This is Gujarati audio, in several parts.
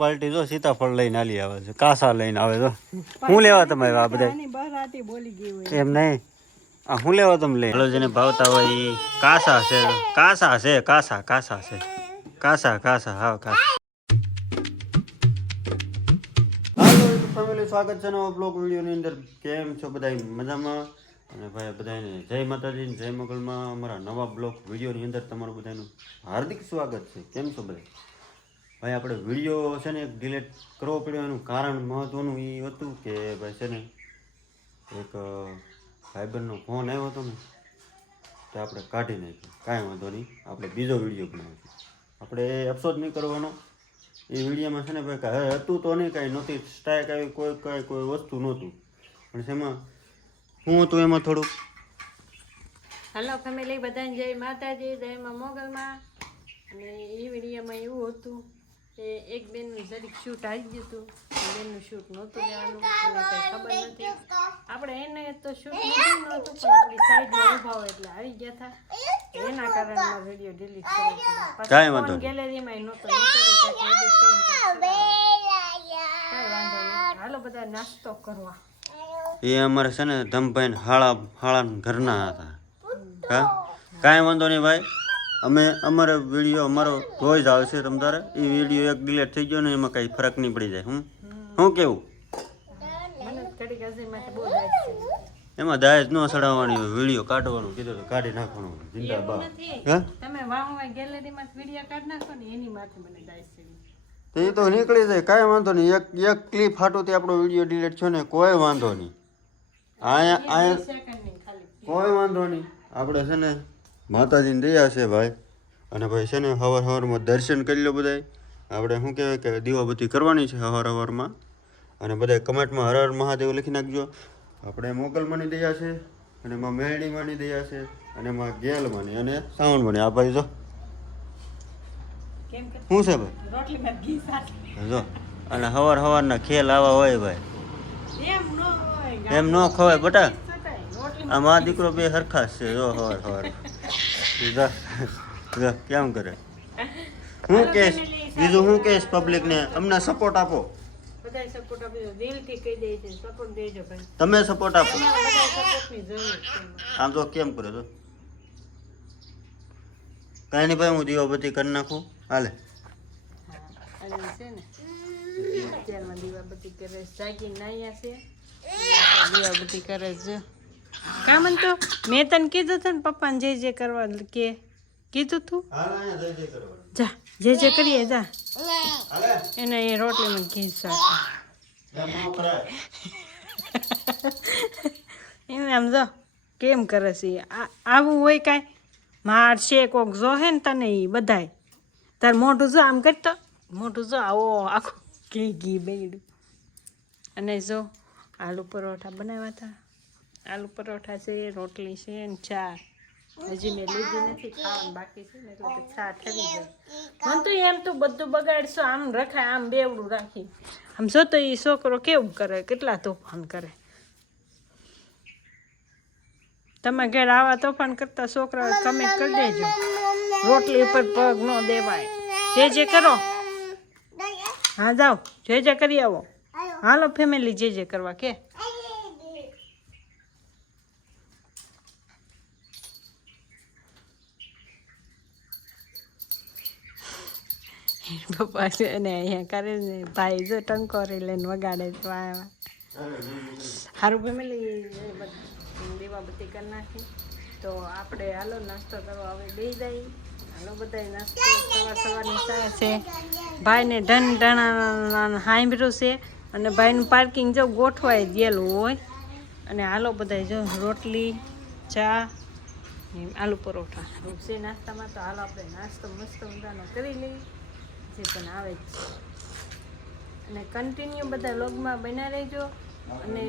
પાર્ટી જો સીતાફળ લઈને આલી આવે છે, કાસા લઈને આવે તો હું લેવા તમે આ બધા એમ નહીં આ હું લેવા તમે લઈ હાલો જેને ભાવતા હોય એ કાસા છે કાસા છે કાસા કાસા છે કાસા કાસા હા કાસા. હાલો ફેમિલી, સ્વાગત છે નવા બ્લોગ વિડીયોની અંદર. કેમ છો બધા મજામાં? અને ભાઈ બધાને જય માતાજી જય મોગલમાં. અમારા નવા બ્લોગ વિડીયોની અંદર તમારું બધાનું હાર્દિક સ્વાગત છે. કેમ છો બધા? ભાઈ આપણે વિડીયો છે ને એક ડિલીટ કરવો પડ્યો. એનું કારણ મહત્વનું એ હતું કે ભાઈ છે ને એક ભાઈબંધનો ફોન આવ્યો હતો ને તો આપણે કાઢી નાખ્યો. કાંઈ વાંધો નહીં, આપણે બીજો વિડીયો બનાવીશું. આપણે અફસોસ નહીં કરવાનો. એ વિડીયોમાં છે ને ભાઈ કાંઈ હતું તો નહીં, કાંઈ નહોતી સ્ટ્રાઇક આવી, કોઈ વસ્તુ નહોતું. પણ એમાં શું હતું એમાં થોડુંક. હલો ફેમિલી, બધાને જય માતાજી જય માં મોગલમાં. અને એ વિડીયોમાં એવું હતું કે એક બેનનું જરીક શૂટ આવી ગયું હતું. બેનનું શૂટ નહોતું લેવાનું, એને કંઈ ખબર નથી. આપણે એને તો શૂટ નહોતું પણ આપણી સાઈડમાં ઊભા હોય એટલે આવી ગયા હતા. એના કારણે મારો વિડીયો ડિલીટ કર્યો. કાંઈ વાંધો નહીં, ગેલેરીમાં નહોતો કાંઈ વાંધો નહીં. હાલો બધા નાસ્તો કરવા. એ અમારે છે ને ધમભાઈ હાળા ઘરના હતા. હા કાંઈ વાંધો નહીં ભાઈ, અમે અમારો વિડીયો અમારો રોજ આવશે. તમ તારે એ વિડીયો એક ડિલીટ થઈ ગયો ને એમાં કાંઈ ફરક નહીં પડી જાય. શું કેવું? એમાં દાજ ન સડાવવાની હોય, વિડીયો કાઢવાનું કીધું તો કાઢી નાખવાનું. જિંદાબાદ. હે તમે વાહ ગેલેરીમાં વિડીયો કાઢ નાખો ને એની માથે મને દાજ ચડી. એ તો નીકળી જાય, કાંઈ વાંધો નહીં. એક ક્લિપ હાટોથી આપણો વિડીયો ડિલીટ છે ને કોઈ વાંધો નહીં. કોઈ વાંધો નહીં. આપણે છે ને માતાજીની દયા છે ભાઈ. અને ભાઈ છે ને સવારમાં દર્શન કરી લો બધાય. આપણે શું કહેવાય કે દીવાબત્તી કરવાની છે સવારમાં. અને બધા કમેન્ટમાં હર હર મહાદેવ લખી નાખજો. આપણે મોગલમાંની દયા છે, અને એમાં મેળણીમાંની દયા છે, અને એમાં ગેલમાંની અને સાવણમાંની. આ ભાઈ જો શું છે ભાઈ જો. અને સવારના ખેલ આવા હોય ભાઈ, એમ ન ખવાય બટા. આ મા દીકરો બે હરખા છે જો. સવાર કેમ કરે? હું કહેશ બીજું શું કહેશ પબ્લિક ને? અમને સપોર્ટ આપો. તમે સપોર્ટ આપો. આમ તો કેમ કરે તો કાંઈ નહીં ભાઈ, હું દીવાબત્તી કરી નાખું. હાલે દીવાબત્તી કરે દીવાબત્તી કરે છે. કામ તો મેં તને કીધું હતું ને પપ્પાને જે કરવા કે કીધું તું. જા જે કરીએ જા. એને એ રોટલીમાં ઘી સાથે એને આમ જો કેમ કરે છે. આવું હોય કાંઈ મારશે કોક જો હે ને તને એ બધાય તાર મોઢું જો આમ કરતો, મોઢું જો આવો આખું ઘી બેડ્યું. અને જો આલુ પરોઠા બનાવ્યા હતા. આલુ પરોઠા છે, રોટલી છે ને ચા. હજી મેં લીધી નથી, ખાવાનું બાકી છે ને એટલે ચા ઠરી જાય. મને તો એમ તો બધું બગાડશો આમ રખાય, આમ બેવડું રાખી. આમ જો તો એ છોકરો કેવું કરે, કેટલા તોફાન કરે. તમે ઘેર આવા તોફાન કરતા છોકરા કમેન્ટ કરી દેજો. રોટલી ઉપર પગ ન દેવાય. જે કરો. હા જાઓ જે કરી આવો. હાલો ફેમિલી જે કરવા કે. પપ્પા છે ને અહીંયા કરે ને ભાઈ જો ટંકોરી લઈને વગાડે તો આવ્યા. સારું ફેમિલી દીવાબત્તી કરી નાખી તો આપણે હાલો નાસ્તો કરવા હવે બે જાય. હાલો બધા નાસ્તો સવારની ચા છે. ભાઈને ઢણાના હાંભર્યું છે અને ભાઈનું પાર્કિંગ જો ગોઠવાઈ ગયેલું હોય. અને હાલો બધા જો રોટલી ચા આલુ પરોઠા છે નાસ્તામાં. તો હાલો આપણે નાસ્તો મસ્ત ઊંધાનો કરી લઈએ જે પણ આવે જ. અને કન્ટિન્યુ બધા વ્લોગમાં બના રહેજો. અને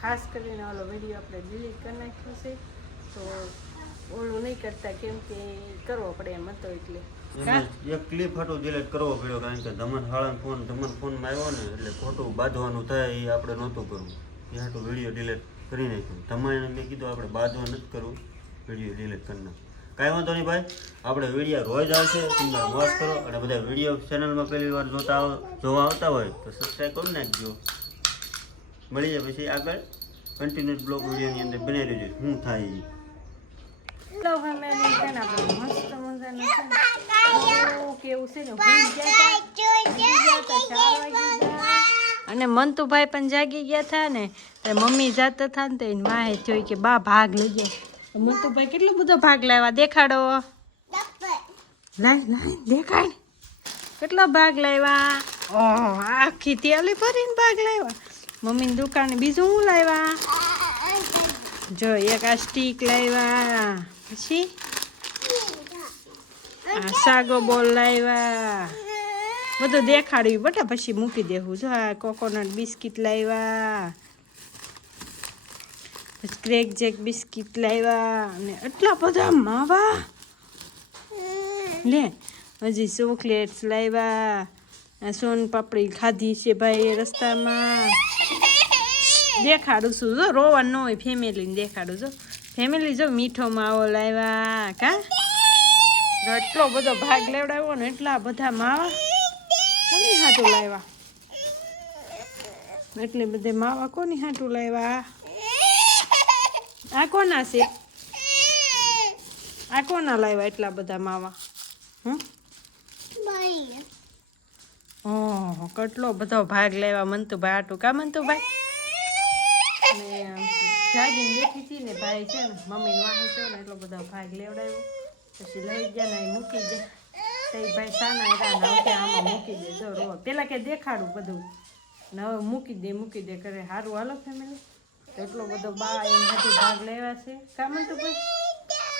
ખાસ કરીને ઓલો વિડીયો આપણે ડિલીટ કરી નાખ્યો છે તો ઓલું નહીં કરતા, કેમ કે કરવો પડે એમ હતો એટલે એક ક્લિપ હાટું ડિલીટ કરવો પડ્યો. કારણ કે ધમન ફોનમાં આવ્યો ને એટલે ખોટું બાંધવાનું થાય એ આપણે નહોતું કરવું. એ હાટું વિડીયો ડિલીટ કરી નાખ્યું. ધમાઈને મેં કીધું આપણે બાંધવા નથી કરવું, વિડીયો ડિલીટ કરી નાખ્યું. કાંઈ વાંધો નહીં ભાઈ, આપણે વિડીયો રોજ આવશે, તમે વોચ કરો અને બધા વિડીયો ચેનલમાં પહેલી વાર જોવા આવતા હોય તો સબસ્ક્રાઈબ કરી નાખજો. મળીએ પછી આગળ કન્ટિન્યુઅસ બ્લોગ વિડીયોની અંદર બની રહેજો શું થાય એ. હેલો ફેમિલી, છે ને આપણે મસ્ત મજાનું છે ને કેવું છે ને ભૂલ ગયા હતા 4 વાગી ગયા અને મંતુભાઈ પણ જાગી ગયા હતા ને તો મમ્મી જાતા હતા ને તો એને વાહે થયો કે બા ભાગ લઈ ગયા. મંતુભાઈ કેટલો બધો ભાગ લાવ્યા દેખાડો. લાય દેખાડ કેટલો ભાગ લાવ્યા. ઓહ આખી થેલી ભરીને ભાગ લાવ્યા. મમ્મીની દુકાને બીજું શું લાવ્યા જો એક આ સ્ટીક લાવ્યા, પછી આ સાગો બોલ લાવ્યા, બધું દેખાડ્યું બટા પછી મૂકી દેવું. જો આ કોકોનટ બિસ્કિટ લાવ્યા, પછી ક્રેક જેક બિસ્કિટ લાવ્યા અને એટલા બધા માવા લે. હજી ચોકલેટ્સ લાવ્યા, સોન પાપડી ખાધી છે ભાઈ રસ્તામાં. દેખાડું છું જો રોવાનું ન હોય ફેમિલીને દેખાડું જો. ફેમિલી જો મીઠો માવો લાવ્યા કા એટલો બધો ભાગ લેવડાવ્યો ને એટલા બધા માવા કોની હાટું લાવ્યા, એટલે બધે માવા કોની હાટું લાવ્યા. આ કોના છે, આ કોના લાવ્યા એટલા બધા માવા. ઓહ કેટલો બધો ભાગ લેવા મંતુભાઈ હાટું કા મંતુભાઈ. અને જાગીને બેઠી હતી ને ભાઈ છે ને મમ્મીને વાહે છે ને એટલો બધો ભાગ લેવડાવ્યો, પછી લઈ ગયા ને મૂકી ગયા. તો ભાઈ સાના હતા ને આમાં મૂકી દે જો રો પેલા કે દેખાડું બધું ને હવે મૂકી દે કરે. સારું હાલો ફેમિલી, એટલો બધો બા એમ હાથી ભાગ લેવા છે કા મંતુભાઈ.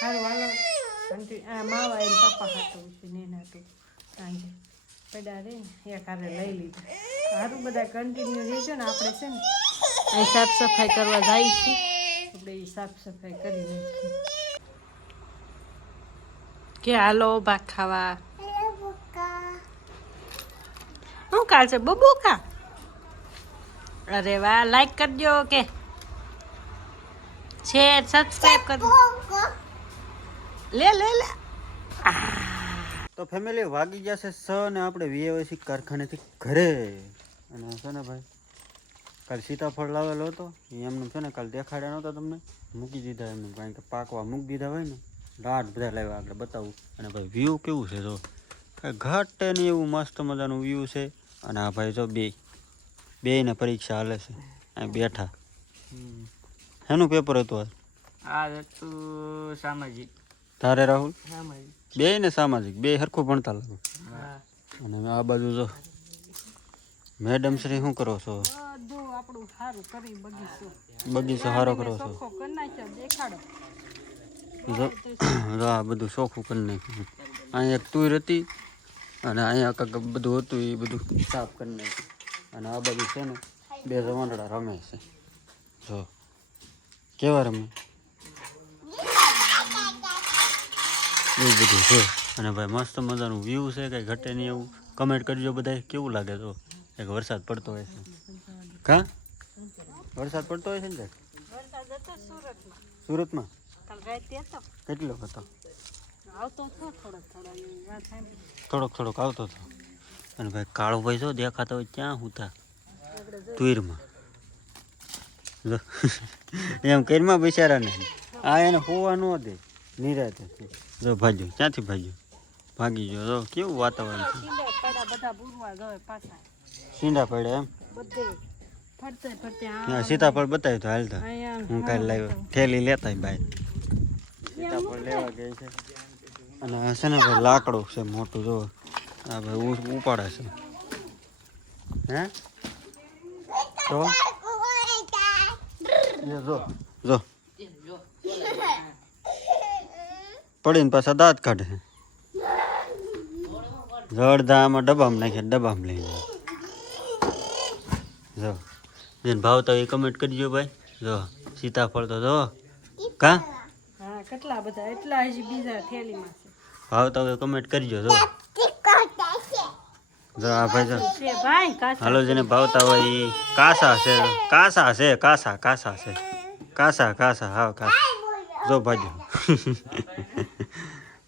સારું હાલો આ માવા એમ પપ્પા હાટું છે ને હાટું સાંજે પડ્યા રે ને એક હારે લઈ લીધા. સારું બધા કન્ટિન્યુ રહેજો ને. આપણે છે ને અહીં સાફ સફાઈ કરવા જાય છે, આપણે એ સાફ સફાઈ કરી નાખીએ કે હાલો ભાગ ખાવા. શું કાલ છે બબુકા? અરે વાહ, લાઈક કરજો કે શેર સબસ્ક્રાઇબ કરજો. લે તો ફેમિલી વાગી જશે 6 ને આપણે વીએવસી કારખાનેથી ઘરે. અને છે ને ભાઈ કાલ સીતાફળ લાવેલો હતો એમને છે ને કાલ દેખાડ્યા નહોતા તમને, મૂકી દીધા એમને કારણ કે પાકવા મૂકી દીધા હોય ને દાટ બધા લાવ્યા આગળ બતાવું. અને ભાઈ વ્યૂ કેવું છે જો કાંઈ ઘાટે નહીં એવું મસ્ત મજાનું વ્યૂ છે. અને આ ભાઈ જો બેયને પરીક્ષા હાલે છે અહીં બેઠા. એનું પેપર હતું આ હતું સામાજિક. તારે રાહુલ સામાજિક બે ને સામાજિક બે હરખું ભણતા લાગુ. અને આ બાજુ જો મેડમ શ્રી શું કરો છો? બધું આપણું સારું કરી બગીચો સારો કરો છો. દેખાડો જો આ બધું ચોખ્ખું કરી નાખ્યું. અહીંયા એક તુર હતી અને અહીંયા કાંક બધું હતું એ બધું સાફ કરી નાખ્યું. અને આ બાજુ છે ને 2 જવાનડા રમે છે જો કેવા રમે એવું બધું છે. અને ભાઈ મસ્ત મજાનું વ્યૂ છે, કંઈ ઘટે નહીં એવું. કમેન્ટ કરજો બધા કેવું લાગે. તો એક વરસાદ પડતો હોય છે કા વરસાદ પડતો હોય છે ને વરસાદ હતો સુરતમાં. સુરતમાં કાલ રાતે હતો કેટલો હતો? આવતો હતો થોડોક આવતો હતો. અને ભાઈ કાળો ભાઈ જો દેખાતો હોય ત્યાં હુતા તુરમાં જો એમ કરીમાં બિચારાને આ એને હોવા ન દે નિરાતે. જો ભાગ્યું ક્યાંથી ભાગી ગયો. જો કેવું વાતાવરણ છે. બધા બુરવા ગયો પાછા સીંડા પડ્યા એમ ફરતે સીતાફળ બતાવ્યું તો હાલતા અહીંયા હું કાલે લાવ્યો ઠેલી લેતા ભાઈ. સીતાફળ લેવા ગઈ છે. અને આ છે ને ભાઈ લાકડું છે મોટું જો આ ભાઈ ઉપાડે છે હે તો જો પડીને પાછા દાંત કાઢે. અડધા આમાં ડબ્બામાં નાખે ડબ્બામાં લઈ જાય. જો જેને ભાવતા હોય એ કમેન્ટ કરજો ભાઈ. જો સીતાફળ તો જો કા હા કેટલા બધા એટલા હજી બીજા થેલીમાં છે. ભાવતા હોય કમેન્ટ કરજો. જો જો આ ભાઈ જો છે ભાઈ કાચા હાલો જેને ભાવતા હોય એ કાસા છે કાસા હા કાસા જો ભાજો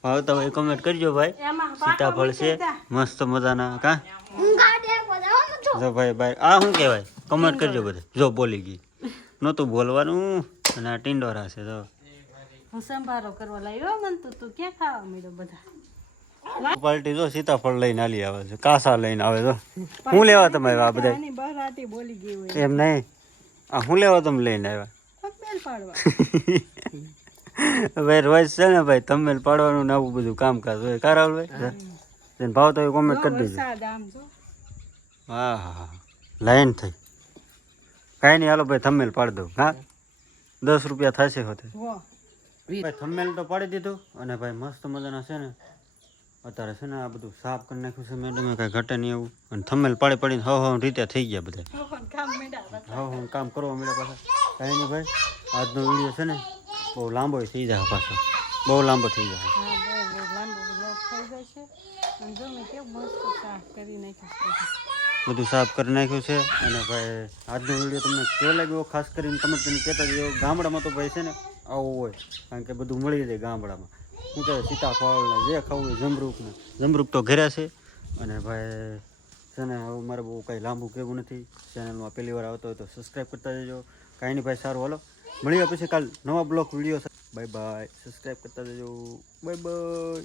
ભાવતા હોય કમેન્ટ કરજો ભાઈ. એમાં સીતાફળ છે મસ્ત મજાના કા જો ભાઈ ભાઈ આ શું કહેવાય કમેન્ટ કરજો બધા. જો બોલી ગઈ નહોતું બોલવાનું અને આ ટિંડોરા છે તો હું સંભારો કરવા લાવ્યો મન તું ક્યાં ખાવા મળ્યો બધા પાર્ટી જો સીતાફળ લઈને આલી આવે છે કાસા લઈને આવે તો હું લેવા તમારે આ બધા આની બરાટી બોલી ગઈ હોય એમ નહીં આ હું લેવા તમે લઈને આવ્યા બેલ પાડવા ભાઈ રોજ છે ને ભાઈ તમે પાડવાનું ને આવું બધું કામકાજ હોય કારાલ ભાઈ તેને ભાવ તો કોમેન્ટ કરી દેજો. વરસાદ આમ જો હા હા હા લાઈન થઈ કાંઈ નહીં હાલો ભાઈ થંબનેલ પાડી દઉં હા 10 રૂપિયા થશે હોતે વો ભાઈ થંબનેલ તો પાડી દીધું અને ભાઈ મસ્ત મજાના છે ને અત્યારે છે ને આ બધું સાફ કરી નાખ્યું છે મેડમે કાંઈ ઘટે નહીં એવું અને થંબનેલ પાડી પડીને હવ રીતે થઈ ગયા બધા કામ મેડા હવ કામ કરવા મળ્યા પાછા કાંઈ નહીં ભાઈ આજનો વિડીયો છે ને બહુ લાંબો થઈ જાય પાછો બહુ લાંબો થઈ જાય હા બહુ લાંબો બ્લોગ થઈ જશે અને જો મેં કેવું મસ્ત સાફ કરી નાખ્યું બધું સાફ કરી નાખ્યું છે અને ભાઈ આજનો વિડીયો તમને કેવો લાગ્યો ખાસ કરીને તમે તેને કહેતા જ ગામડામાં તો ભાઈ છે ને આવું હોય કારણ કે બધું મળી જાય ગામડામાં શું કહે સીતાફળ ને જે ખાવું હોય જમરૂક તો ઘરે છે અને ભાઈ છે ને હવે મારે બહુ કંઈ લાંબુ કહેવું નથી ચેનલમાં પહેલી વાર આવતો હોય તો સબસ્ક્રાઈબ કરતા જજો કાંઈ નહીં ભાઈ સારું હાલો મળીએ પછી કાલ નવા blog video bye bye subscribe કરતા જજો બાય બાય